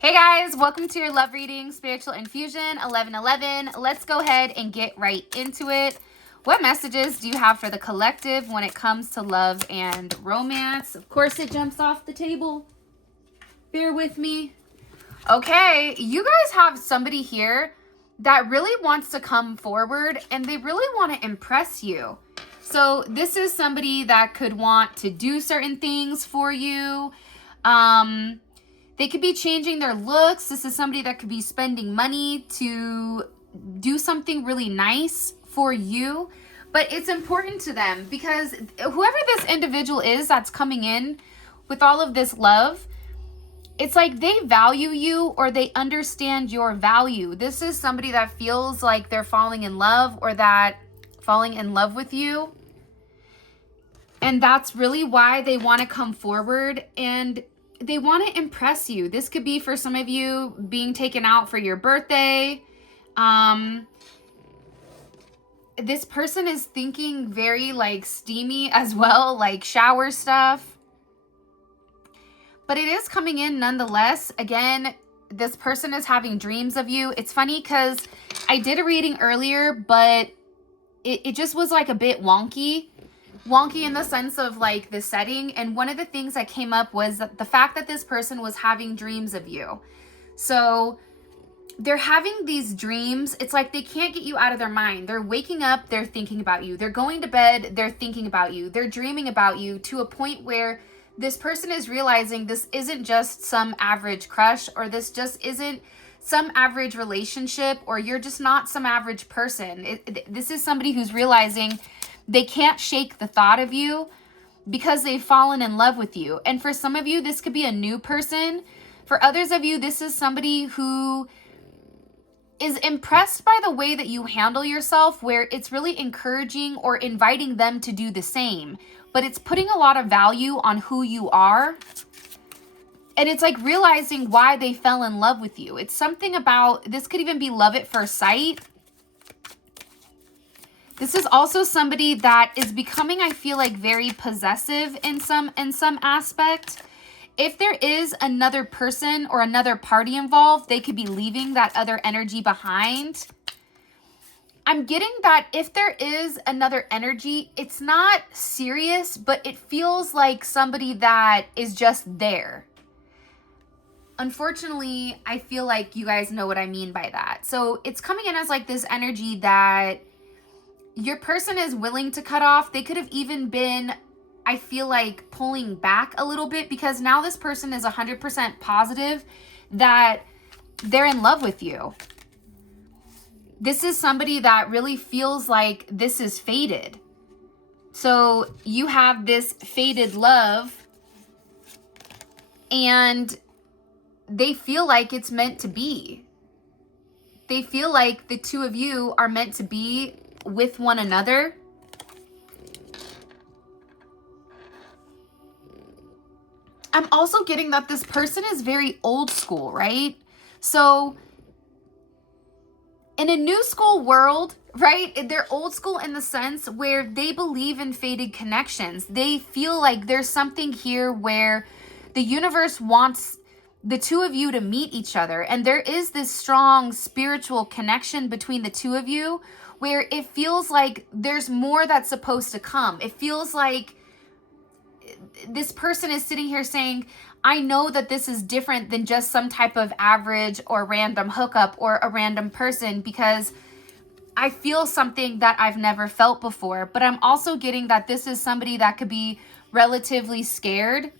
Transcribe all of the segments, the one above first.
Hey guys, welcome to your love reading, Spiritual Infusion 1111. Let's go ahead and get right into it. What messages do you have for the collective when it comes to love and romance? Of course, it jumps off the table. Bear with me. Okay, you guys have somebody here that really wants to come forward and they really want to impress you. So this is somebody that could want to do certain things for you. They could be changing their looks. This is somebody that could be spending money to do something really nice for you. But it's important to them because whoever this individual is that's coming in with all of this love, it's like they value you or they understand your value. This is somebody that feels like they're falling in love or that falling in love with you. And that's really why they want to come forward and they want to impress you. This could be for some of you being taken out for your birthday. This person is thinking very like steamy as well, like shower stuff. But it is coming in nonetheless. Again, this person is having dreams of you. It's funny because I did a reading earlier, but it just was like a bit wonky in the sense of like the setting. And one of the things that came up was that the fact that this person was having dreams of you. So they're having these dreams. It's like they can't get you out of their mind. They're waking up, they're thinking about you. They're going to bed, they're thinking about you. They're dreaming about you to a point where this person is realizing this isn't just some average crush, or this just isn't some average relationship, or you're just not some average person. This is somebody who's realizing they can't shake the thought of you because they've fallen in love with you. And for some of you, this could be a new person. For others of you, this is somebody who is impressed by the way that you handle yourself, where it's really encouraging or inviting them to do the same. But it's putting a lot of value on who you are. And it's like realizing why they fell in love with you. It's something about, this could even be love at first sight. This is also somebody that is becoming, I feel like, very possessive in some aspect. If there is another person or another party involved, they could be leaving that other energy behind. I'm getting that if there is another energy, it's not serious, but it feels like somebody that is just there. Unfortunately, I feel like you guys know what I mean by that. So it's coming in as like this energy that your person is willing to cut off. They could have even been, I feel like, pulling back a little bit because now this person is 100% positive that they're in love with you. This is somebody that really feels like this is fated. So you have this fated love and they feel like it's meant to be. They feel like the two of you are meant to be with one another. I'm also getting that this person is very old school, right? So in a new school world, right? They're old school in the sense where they believe in fated connections. They feel like there's something here where the universe wants the two of you to meet each other. And there is this strong spiritual connection between the two of you where it feels like there's more that's supposed to come. It feels like this person is sitting here saying, I know that this is different than just some type of average or random hookup or a random person because I feel something that I've never felt before. But I'm also getting that this is somebody that could be relatively scared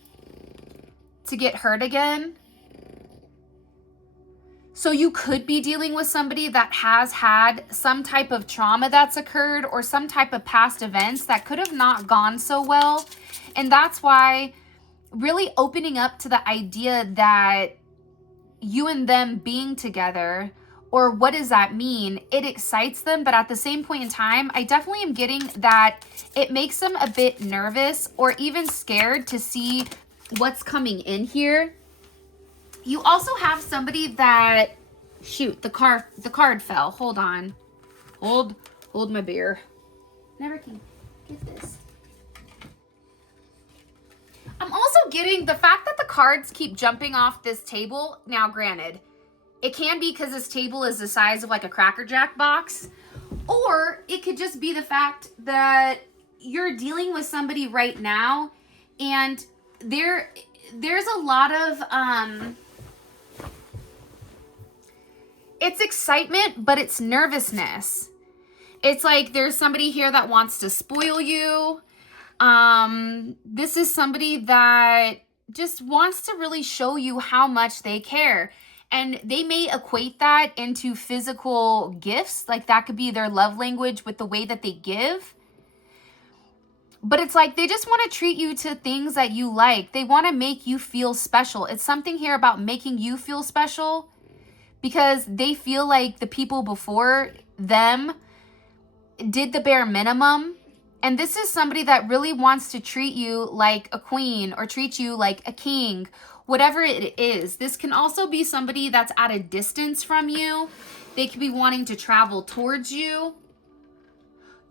to get hurt again. So you could be dealing with somebody that has had some type of trauma that's occurred or some type of past events that could have not gone so well. And that's why really opening up to the idea that you and them being together, or what does that mean? It excites them, but at the same point in time, I definitely am getting that it makes them a bit nervous or even scared to see what's coming in here. You also have somebody that, shoot, the card fell. Hold on. Hold my beer. Never can get this. I'm also getting the fact that the cards keep jumping off this table. Now, granted, it can be because this table is the size of like a Cracker Jack box, or it could just be the fact that you're dealing with somebody right now, and there's a lot of it's excitement, but it's nervousness. It's like there's somebody here that wants to spoil you. This is somebody that just wants to really show you how much they care. And they may equate that into physical gifts. Like that could be their love language with the way that they give. But it's like they just want to treat you to things that you like. They want to make you feel special. It's something here about making you feel special because they feel like the people before them did the bare minimum. And this is somebody that really wants to treat you like a queen or treat you like a king, whatever it is. This can also be somebody that's at a distance from you. They could be wanting to travel towards you.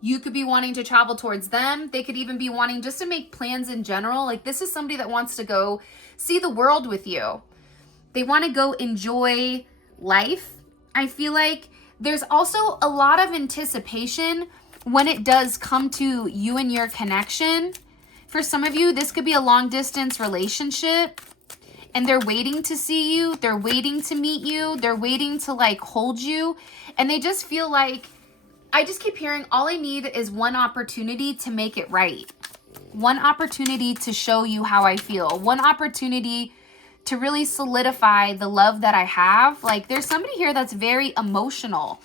You could be wanting to travel towards them. They could even be wanting just to make plans in general. Like this is somebody that wants to go see the world with you. They want to go enjoy life. I feel like there's also a lot of anticipation when it does come to you and your connection. For some of you, this could be a long distance relationship and they're waiting to see you. They're waiting to meet you. They're waiting to like hold you. And they just feel like, I just keep hearing all I need is one opportunity to make it right. One opportunity to show you how I feel. One opportunity to really solidify the love that I have. Like there's somebody here that's very emotional.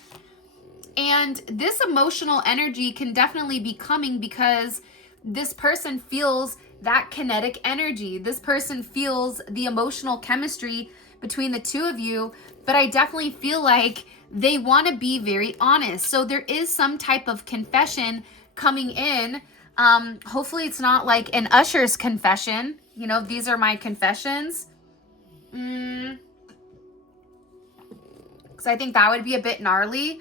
And this emotional energy can definitely be coming because this person feels that kinetic energy. This person feels the emotional chemistry between the two of you. But I definitely feel like they want to be very honest. So there is some type of confession coming in. Hopefully it's not like an Usher's confession. You know, these are my confessions. Because I think that would be a bit gnarly.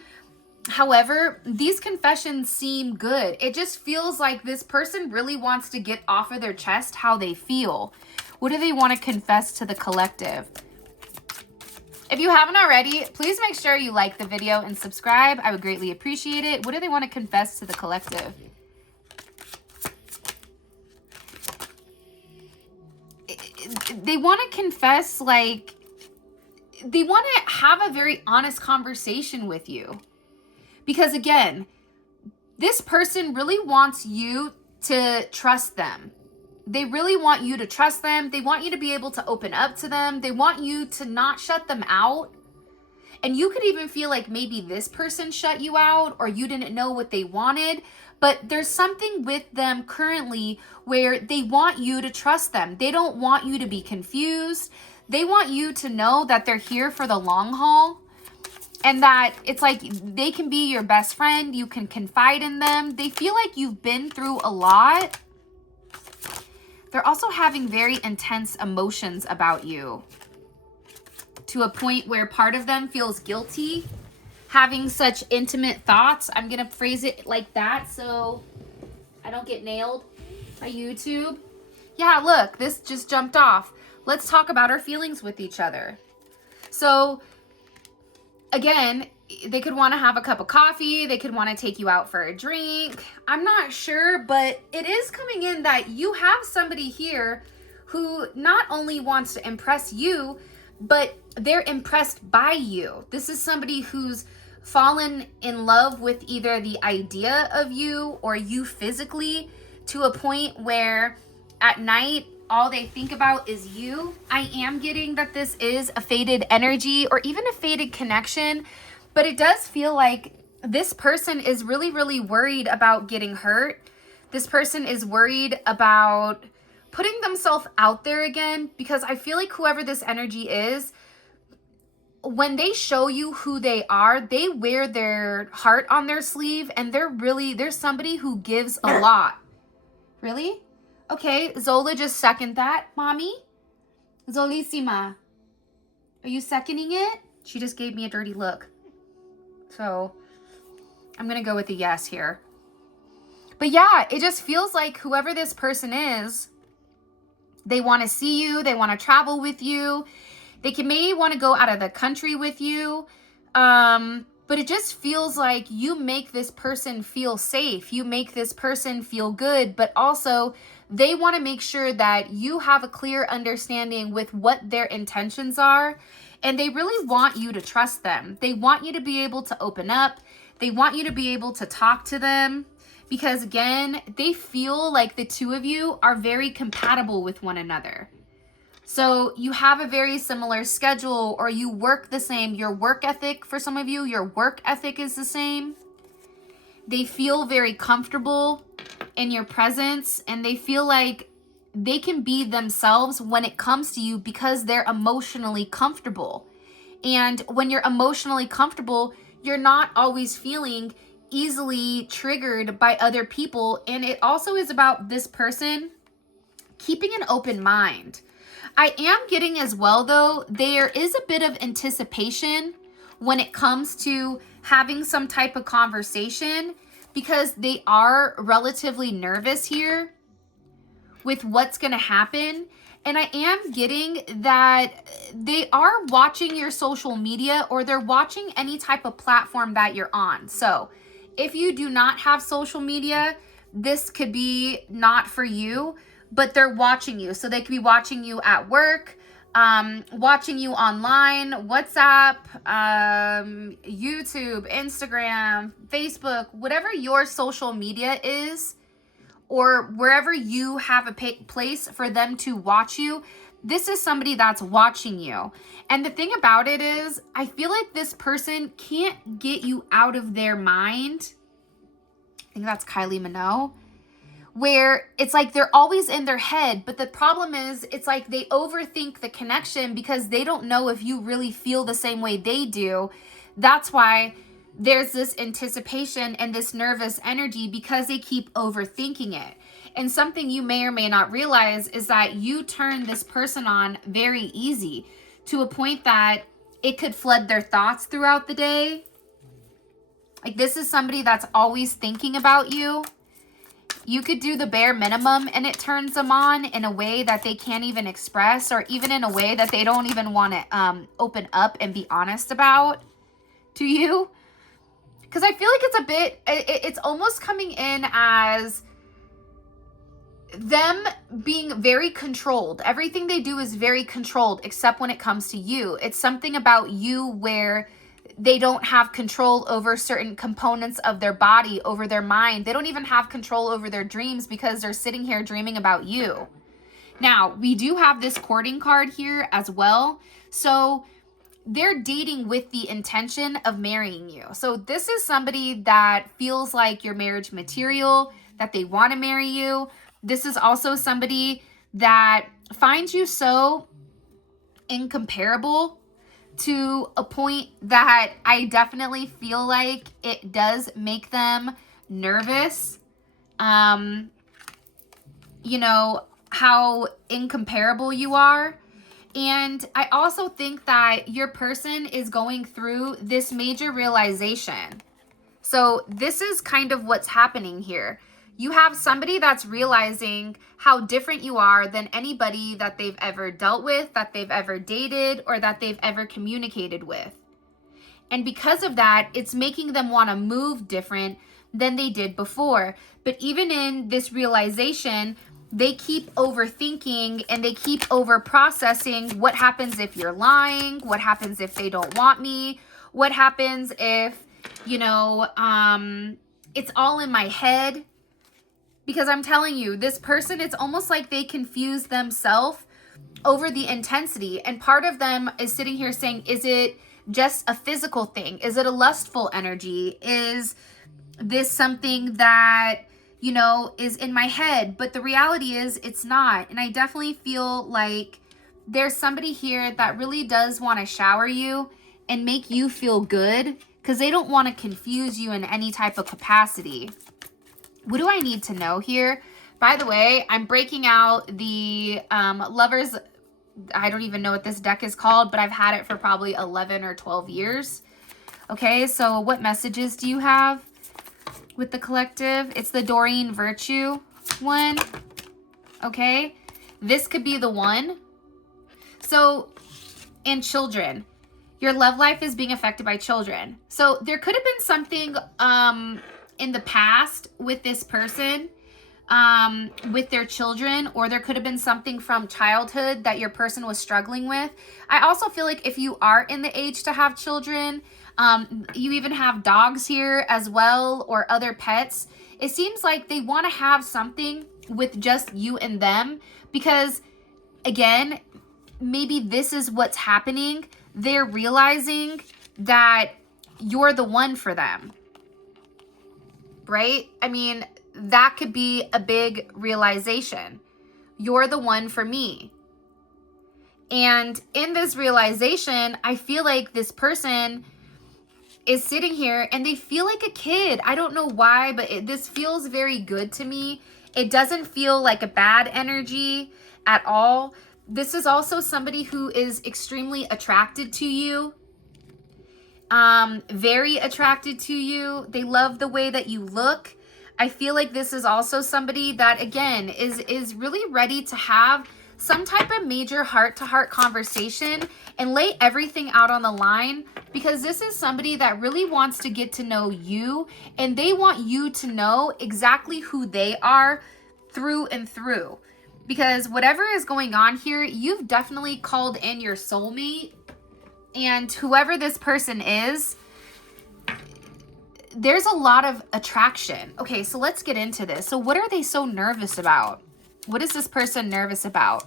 However, these confessions seem good. It just feels like this person really wants to get off of their chest how they feel. What do they want to confess to the collective? If you haven't already, please make sure you like the video and subscribe. I would greatly appreciate it. What do they want to confess to the collective? They want to confess, like, they want to have a very honest conversation with you. Because again, this person really wants you to trust them. They really want you to trust them. They want you to be able to open up to them. They want you to not shut them out. And you could even feel like maybe this person shut you out or you didn't know what they wanted. But there's something with them currently where they want you to trust them. They don't want you to be confused. They want you to know that they're here for the long haul. And that it's like they can be your best friend. You can confide in them. They feel like you've been through a lot. They're also having very intense emotions about you. To a point where part of them feels guilty. Having such intimate thoughts. I'm going to phrase it like that so I don't get nailed by YouTube. Yeah, look, this just jumped off. Let's talk about our feelings with each other. So again, they could want to have a cup of coffee. They could want to take you out for a drink. I'm not sure, but it is coming in that you have somebody here who not only wants to impress you, but they're impressed by you. This is somebody who's fallen in love with either the idea of you or you physically to a point where at night, all they think about is you. I am getting that this is a faded energy or even a faded connection, but it does feel like this person is really, really worried about getting hurt. This person is worried about putting themselves out there again, because I feel like whoever this energy is, when they show you who they are, they wear their heart on their sleeve, and they're somebody who gives a lot. Really? Okay, Zola just second that, mommy. Zolissima. Are you seconding it? She just gave me a dirty look. So I'm going to go with a yes here. But yeah, it just feels like whoever this person is, They want to see you. They want to travel with you. They may want to go out of the country with you. But it just feels like you make this person feel safe. You make this person feel good, but also they want to make sure that you have a clear understanding with what their intentions are. And they really want you to trust them. They want you to be able to open up. They want you to be able to talk to them because, again, they feel like the two of you are very compatible with one another. So you have a very similar schedule, or you work the same. Your work ethic, for some of you, your work ethic is the same. They feel very comfortable in your presence, and they feel like they can be themselves when it comes to you because they're emotionally comfortable. And when you're emotionally comfortable, you're not always feeling easily triggered by other people. And it also is about this person keeping an open mind. I am getting as well, though, there is a bit of anticipation when it comes to having some type of conversation because they are relatively nervous here with what's going to happen. And I am getting that they are watching your social media, or they're watching any type of platform that you're on. So if you do not have social media, this could be not for you, but they're watching you. So they could be watching you at work, watching you online, WhatsApp, YouTube, Instagram, Facebook, whatever your social media is, or wherever you have a place for them to watch you. This is somebody that's watching you. And the thing about it is, I feel like this person can't get you out of their mind. I think that's Kylie Minogue. Where it's like they're always in their head, but the problem is it's like they overthink the connection because they don't know if you really feel the same way they do. That's why there's this anticipation and this nervous energy, because they keep overthinking it. And something you may or may not realize is that you turn this person on very easy, to a point that it could flood their thoughts throughout the day. Like, this is somebody that's always thinking about you. You could do the bare minimum and it turns them on in a way that they can't even express, or even in a way that they don't even want to open up and be honest about to you. Because I feel like it's a bit, it's almost coming in as them being very controlled. Everything they do is very controlled, except when it comes to you. It's something about you where they don't have control over certain components of their body, over their mind. They don't even have control over their dreams because they're sitting here dreaming about you. Now, we do have this courting card here as well. So they're dating with the intention of marrying you. So this is somebody that feels like your marriage material, that they want to marry you. This is also somebody that finds you so incomparable to a point that I definitely feel like it does make them nervous. You know, how incomparable you are. And I also think that your person is going through this major realization. So this is kind of what's happening here. You have somebody that's realizing how different you are than anybody that they've ever dealt with, that they've ever dated, or that they've ever communicated with. And because of that, it's making them want to move different than they did before. But even in this realization, they keep overthinking and they keep over processing. What happens if you're lying? What happens if they don't want me? What happens if, you know, it's all in my head? Because I'm telling you, this person, it's almost like they confuse themselves over the intensity. And part of them is sitting here saying, is it just a physical thing? Is it a lustful energy? Is this something that, you know, is in my head? But the reality is it's not. And I definitely feel like there's somebody here that really does want to shower you and make you feel good, because they don't want to confuse you in any type of capacity. What do I need to know here? By the way, I'm breaking out the Lovers. I don't even know what this deck is called, but I've had it for probably 11 or 12 years. Okay, so what messages do you have with the collective? It's the Doreen Virtue one. Okay, This could be the one. So, and children. Your love life is being affected by children. So there could have been something in the past with this person, with their children, or there could have been something from childhood that your person was struggling with. I also feel like if you are in the age to have children, you even have dogs here as well, or other pets. It seems like they want to have something with just you and them, because again, maybe this is what's happening. They're realizing that you're the one for them, right? I mean, that could be a big realization. You're the one for me. And in this realization, I feel like this person is sitting here and they feel like a kid. I don't know why, but this feels very good to me. It doesn't feel like a bad energy at all. This is also somebody who is extremely attracted to you. Very attracted to you. They love the way that you look. I feel like this is also somebody that, again, is really ready to have some type of major heart-to-heart conversation and lay everything out on the line, because this is somebody that really wants to get to know you, and they want you to know exactly who they are through and through. Because whatever is going on here, you've definitely called in your soulmate, and whoever this person is, there's a lot of attraction. Okay, so let's get into this. So what are they so nervous about? What is this person nervous about?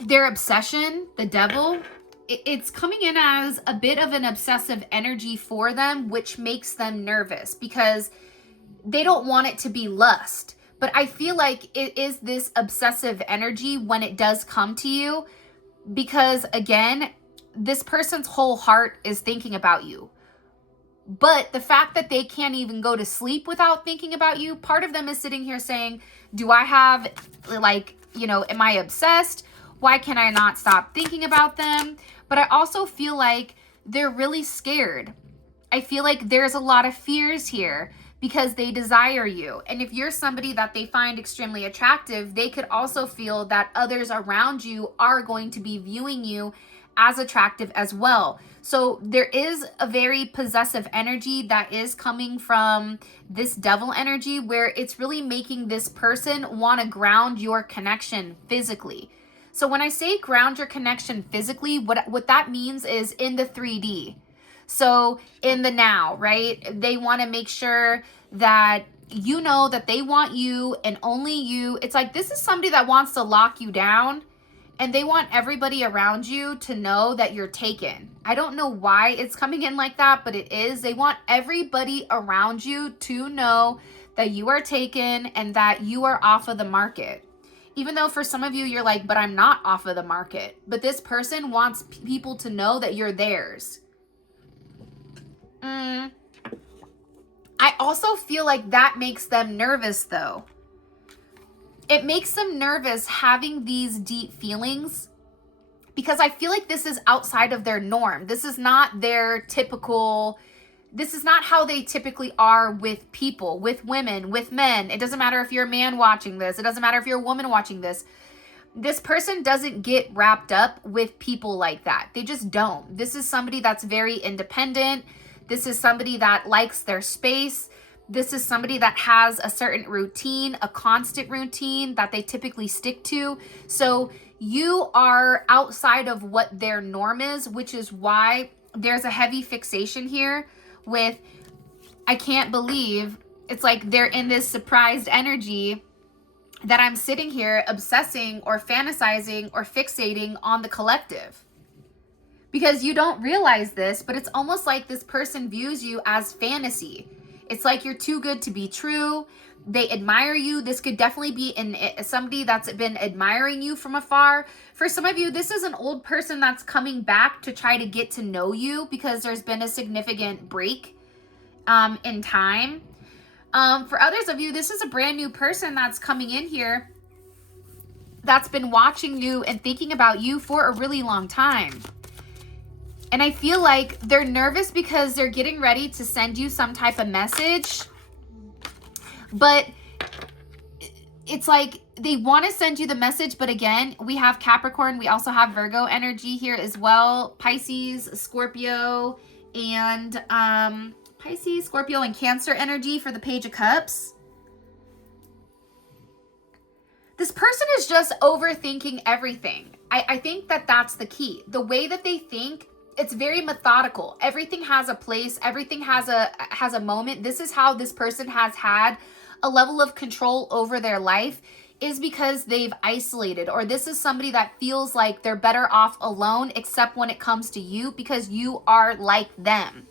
Their obsession, the devil, it's coming in as a bit of an obsessive energy for them, which makes them nervous because they don't want it to be lust. But I feel like it is this obsessive energy when it does come to you, because again, this person's whole heart is thinking about you. But the fact that they can't even go to sleep without thinking about you, part of them is sitting here saying, do I have, like, you know, am I obsessed? Why can I not stop thinking about them? But I also feel like they're really scared. I feel like there's a lot of fears here because they desire you. And if you're somebody that they find extremely attractive, they could also feel that others around you are going to be viewing you as attractive as well. So there is a very possessive energy that is coming from this devil energy, where it's really making this person want to ground your connection physically. So when I say ground your connection physically, what that means is in the 3D. So in the now, right? They want to make sure that you know that they want you and only you. It's like this is somebody that wants to lock you down, and they want everybody around you to know that you're taken. I don't know why it's coming in like that, but it is. They want everybody around you to know that you are taken and that you are off of the market. Even though for some of you, you're like, but I'm not off of the market. But this person wants people to know that you're theirs. I also feel like that makes them nervous, though. It makes them nervous having these deep feelings, because I feel like this is outside of their norm. This is not their typical, this is not how they typically are with people, with women, with men. It doesn't matter if you're a man watching this. It doesn't matter if you're a woman watching this. This person doesn't get wrapped up with people like that. They just don't. This is somebody that's very independent. This is somebody that likes their space. This is somebody that has a certain routine, a constant routine that they typically stick to. So you are outside of what their norm is, which is why there's a heavy fixation here with, I can't believe, it's like they're in this surprised energy that I'm sitting here obsessing or fantasizing or fixating on the collective. Because you don't realize this, but it's almost like this person views you as fantasy. It's like you're too good to be true. They admire you. This could definitely be somebody that's been admiring you from afar. For some of you, this is an old person that's coming back to try to get to know you because there's been a significant break in time. For others of you, this is a brand new person that's coming in here that's been watching you and thinking about you for a really long time. And I feel like they're nervous because they're getting ready to send you some type of message. But it's like they want to send you the message, but again, we have Capricorn, we also have Virgo energy here as well, Pisces, Scorpio, and Pisces, Scorpio, and Cancer energy for the Page of Cups. This person is just overthinking everything. I think that that's the key. The way that they think, it's very methodical. Everything has a place. Everything has a moment. This is how this person has had a level of control over their life, is because they've isolated, or this is somebody that feels like they're better off alone, except when it comes to you, because you are like them.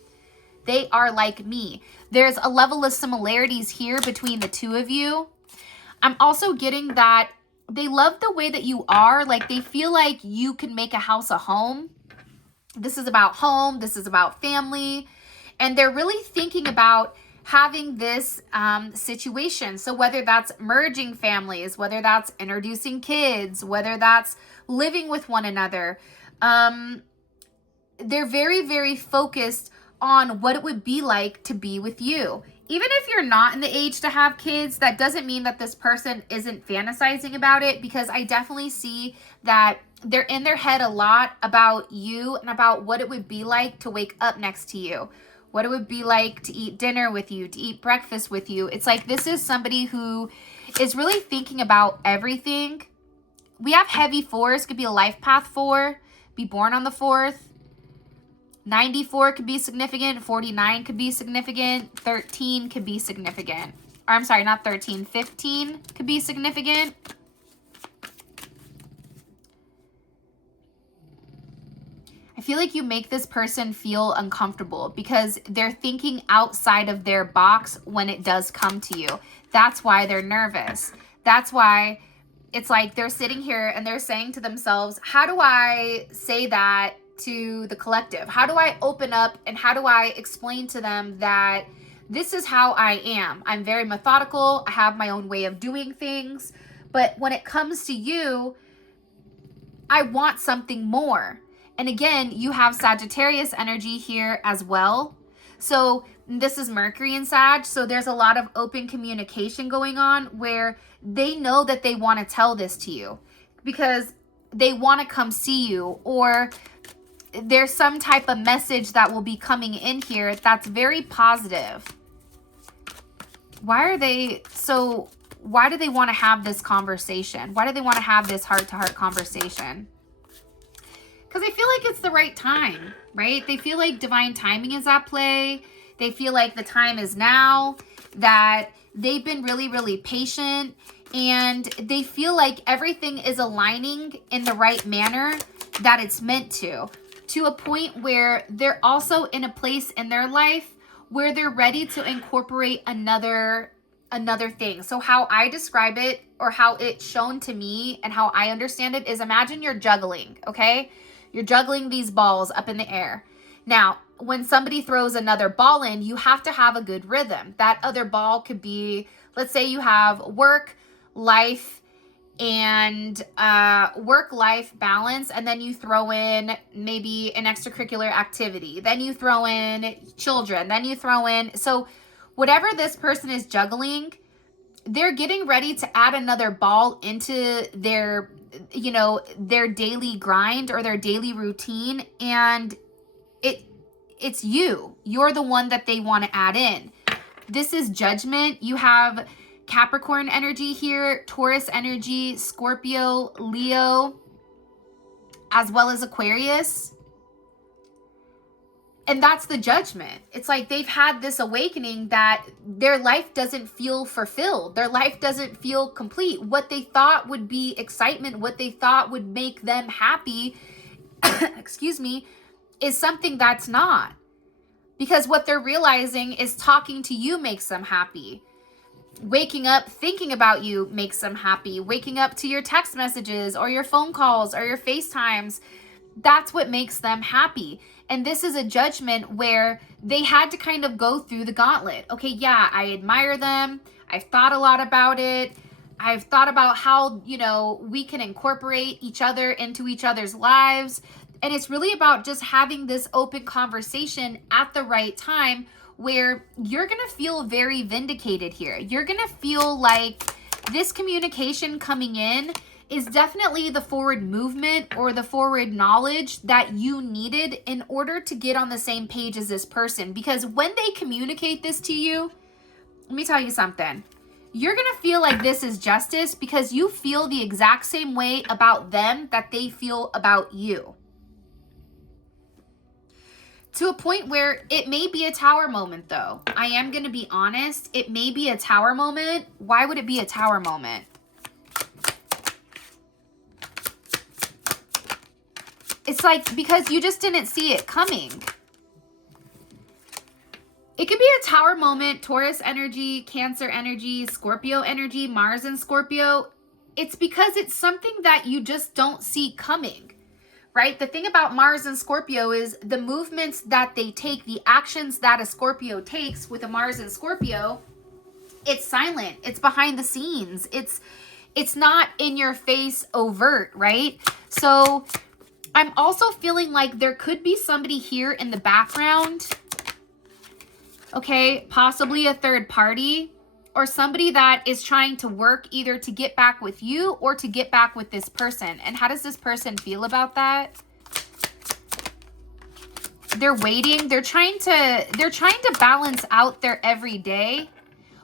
They are like me. There's a level of similarities here between the two of you. I'm also getting that they love the way that you are. Like they feel like you can make a house a home. This is about home. This is about family. And they're really thinking about having this situation. So whether that's merging families, whether that's introducing kids, whether that's living with one another, they're very, very focused on what it would be like to be with you. Even if you're not in the age to have kids, that doesn't mean that this person isn't fantasizing about it, because I definitely see that they're in their head a lot about you and about what it would be like to wake up next to you, what it would be like to eat dinner with you, to eat breakfast with you. It's like this is somebody who is really thinking about everything. We have heavy 4s, could be a life path 4, be born on the 4th. 94 could be significant. 49 could be significant. 13 could be significant. Or I'm sorry, not 13. 15 could be significant. I feel like you make this person feel uncomfortable because they're thinking outside of their box when it does come to you. That's why they're nervous. That's why it's like they're sitting here and they're saying to themselves, how do I say that to the collective? How do I open up and how do I explain to them that this is how I am? I'm very methodical. I have my own way of doing things. But when it comes to you, I want something more. And again, you have Sagittarius energy here as well. So this is Mercury in Sag. So there's a lot of open communication going on where they know that they want to tell this to you because they want to come see you, or there's some type of message that will be coming in here that's very positive. Why do they want to have this conversation? Why do they want to have this heart-to-heart conversation? Because they feel like it's the right time, right? They feel like divine timing is at play. They feel like the time is now, that they've been really, really patient, and they feel like everything is aligning in the right manner that it's meant to a point where they're also in a place in their life where they're ready to incorporate another thing. So how I describe it, or how it's shown to me and how I understand it, is imagine you're juggling, okay? You're juggling these balls up in the air. Now, when somebody throws another ball in, you have to have a good rhythm. That other ball could be, let's say you have work, life, and work-life balance, and then you throw in maybe an extracurricular activity. Then you throw in children. Then you throw in... So whatever this person is juggling, they're getting ready to add another ball into their, their daily grind or their daily routine, and it's you. You're the one that they want to add in. This is Judgment. You have Capricorn energy here, Taurus energy, Scorpio, Leo, as well as Aquarius. And that's the Judgment. It's like they've had this awakening that their life doesn't feel fulfilled. Their life doesn't feel complete. What they thought would be excitement, what they thought would make them happy, excuse me, is something that's not. Because what they're realizing is talking to you makes them happy. Waking up thinking about you makes them happy. Waking up to your text messages or your phone calls or your FaceTimes, that's what makes them happy. And this is a Judgment where they had to kind of go through the gauntlet. Okay, yeah, I admire them. I've thought a lot about it. I've thought about how, we can incorporate each other into each other's lives. And it's really about just having this open conversation at the right time where you're going to feel very vindicated here. You're going to feel like this communication coming in is definitely the forward movement or the forward knowledge that you needed in order to get on the same page as this person. Because when they communicate this to you, let me tell you something. You're going to feel like this is justice because you feel the exact same way about them that they feel about you. To a point where it may be a tower moment, though. I am going to be honest. It may be a tower moment. Why would it be a tower moment? It's like because you just didn't see it coming. It could be a tower moment, Taurus energy, Cancer energy, Scorpio energy, Mars and Scorpio. It's because it's something that you just don't see coming, right? The thing about Mars and Scorpio is the movements that they take, the actions that a Scorpio takes with a Mars and Scorpio, it's silent. It's behind the scenes. It's not in your face overt, right? So I'm also feeling like there could be somebody here in the background, okay, possibly a third party or somebody that is trying to work either to get back with you or to get back with this person. And how does this person feel about that? They're waiting. They're trying to balance out their everyday.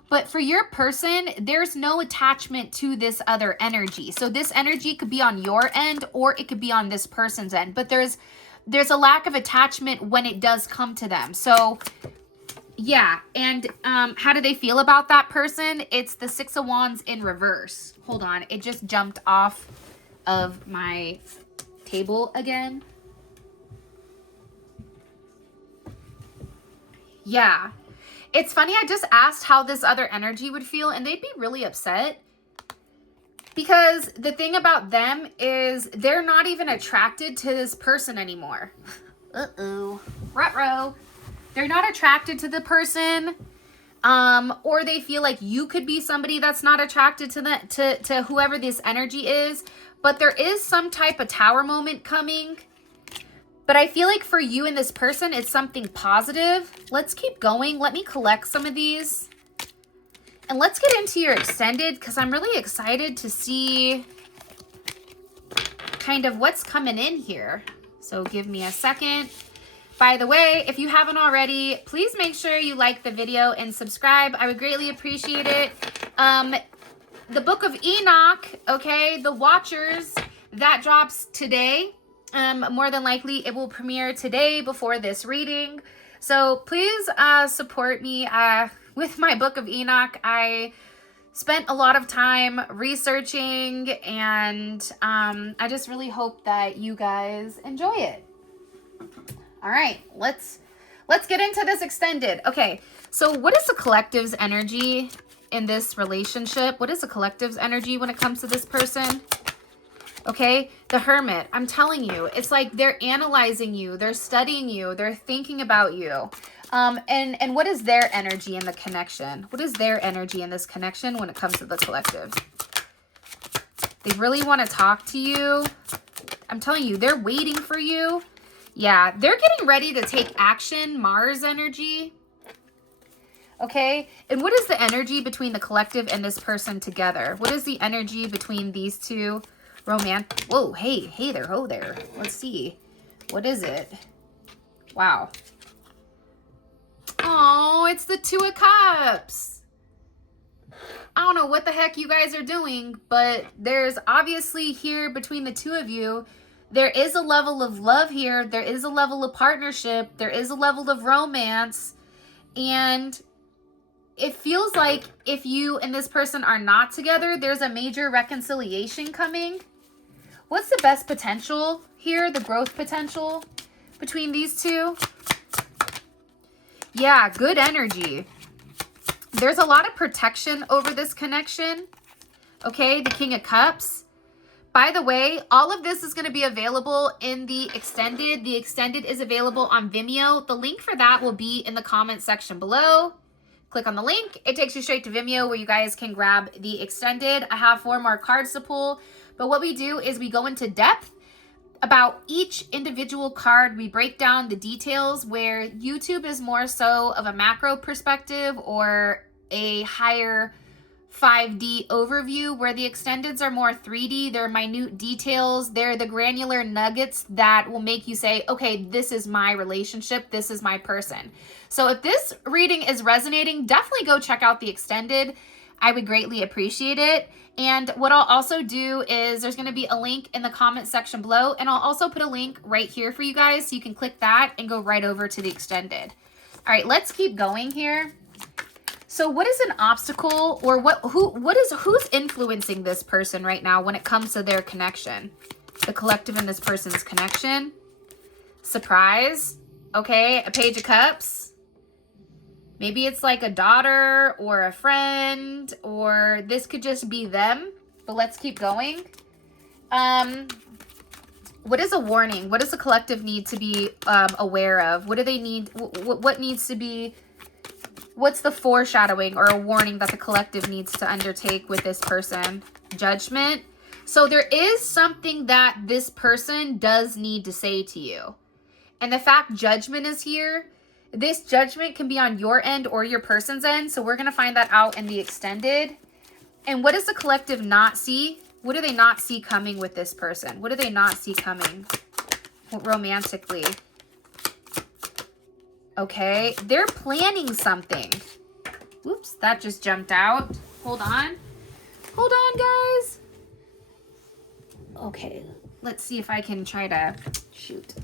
But for your person, there's no attachment to this other energy. So this energy could be on your end or it could be on this person's end. But there's a lack of attachment when it does come to them. So yeah, and how do they feel about that person? It's the Six of Wands in reverse. Hold on, it just jumped off of my table again. Yeah. It's funny, I just asked how this other energy would feel, and they'd be really upset. Because the thing about them is they're not even attracted to this person anymore. Uh-oh. Ruh-roh. They're not attracted to the person. Or they feel like you could be somebody that's not attracted to whoever this energy is. But there is some type of tower moment coming. But I feel like for you and this person, it's something positive. Let's keep going. Let me collect some of these. And let's get into your extended because I'm really excited to see kind of what's coming in here. So give me a second. By the way, if you haven't already, please make sure you like the video and subscribe. I would greatly appreciate it. The Book of Enoch, okay, The Watchers, that drops today. More than likely it will premiere today before this reading. So please support me with my Book of Enoch. I spent a lot of time researching and I just really hope that you guys enjoy it. All right, let's get into this extended. Okay, so what is the collective's energy in this relationship? What is the collective's energy when it comes to this person? Okay, the Hermit, I'm telling you, it's like they're analyzing you, they're studying you, they're thinking about you. And what is their energy in the connection? What is their energy in this connection when it comes to the collective? They really want to talk to you. I'm telling you, they're waiting for you. Yeah, they're getting ready to take action, Mars energy. Okay, and what is the energy between the collective and this person together? What is the energy between these two? Romantic. Whoa, hey there, ho there. Let's see. What is it? Wow. Oh, it's the Two of Cups. I don't know what the heck you guys are doing, but there's obviously here between the two of you, there is a level of love here. There is a level of partnership. There is a level of romance. And it feels like if you and this person are not together, there's a major reconciliation coming. What's the best potential here? The growth potential between these two? Yeah, good energy. There's a lot of protection over this connection. Okay, the King of Cups. By the way, all of this is going to be available in the extended. The extended is available on Vimeo. The link for that will be in the comment section below. Click on the link. It takes you straight to Vimeo where you guys can grab the extended. I have 4 more cards to pull. But what we do is we go into depth about each individual card. We break down the details where YouTube is more so of a macro perspective or a higher 5D overview, where the extendeds are more 3D. They're minute details. They're the granular nuggets that will make you say, okay, this is my relationship. This is my person. So if this reading is resonating, definitely go check out the extended. I would greatly appreciate it. And what I'll also do is there's going to be a link in the comment section below, and I'll also put a link right here for you guys so you can click that and go right over to the extended. All right, let's keep going here. So what is an obstacle, or who's influencing this person right now when it comes to their connection? The collective in this person's connection. Surprise. Okay, a Page of Cups. Maybe it's like a daughter or a friend, or this could just be them. But let's keep going. What is a warning? What does the collective need to be aware of? What do they need? What needs to be... What's the foreshadowing or a warning that the collective needs to undertake with this person? Judgment. So there is something that this person does need to say to you. And the fact judgment is here, this judgment can be on your end or your person's end. So we're going to find that out in the extended. And what does the collective not see? What do they not see coming with this person? What do they not see coming romantically? Okay, they're planning something. Whoops, that just jumped out. Hold on. Hold on, guys. Okay, let's see if I can try to shoot.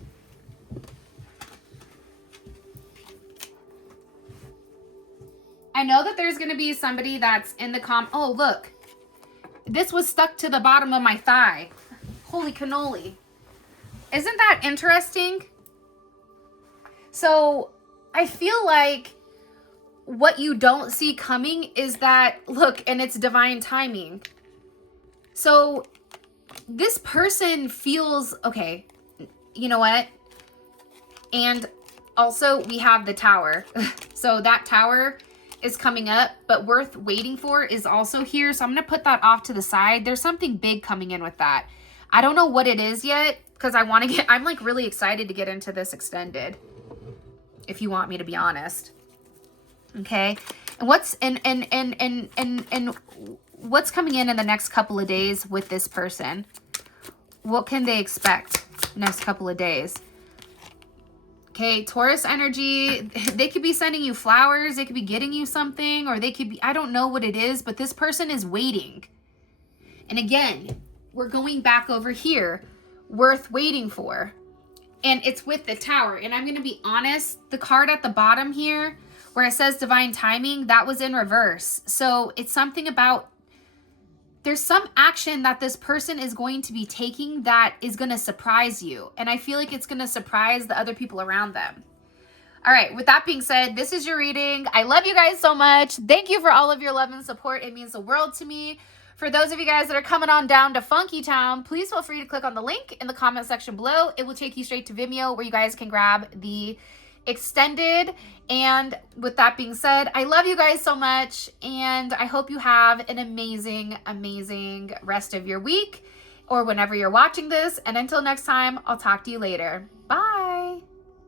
I know that there's going to be somebody that's in the oh, look. This was stuck to the bottom of my thigh. Holy cannoli. Isn't that interesting? So I feel like what you don't see coming is that, look, and it's divine timing. So this person feels, okay, you know what? And also we have the Tower. So that Tower is coming up, but worth waiting for is also here. So I'm going to put that off to the side. There's something big coming in with that. I don't know what it is yet, because I'm like really excited to get into this extended, if you want me to be honest. Okay. And what's what's coming in the next couple of days with this person? What can they expect next couple of days? Okay, Taurus energy, they could be sending you flowers, they could be getting you something, or they could be, I don't know what it is, but this person is waiting. And again, we're going back over here, worth waiting for. And it's with the Tower. And I'm going to be honest, the card at the bottom here, where it says divine timing, that was in reverse. So it's something about, there's some action that this person is going to be taking that is going to surprise you. And I feel like it's going to surprise the other people around them. All right, with that being said, this is your reading. I love you guys so much. Thank you for all of your love and support. It means the world to me. For those of you guys that are coming on down to Funky Town, please feel free to click on the link in the comment section below. It will take you straight to Vimeo, where you guys can grab the extended. And with that being said, I love you guys so much, and I hope you have an amazing, amazing rest of your week or whenever you're watching this. And until next time, I'll talk to you later. Bye.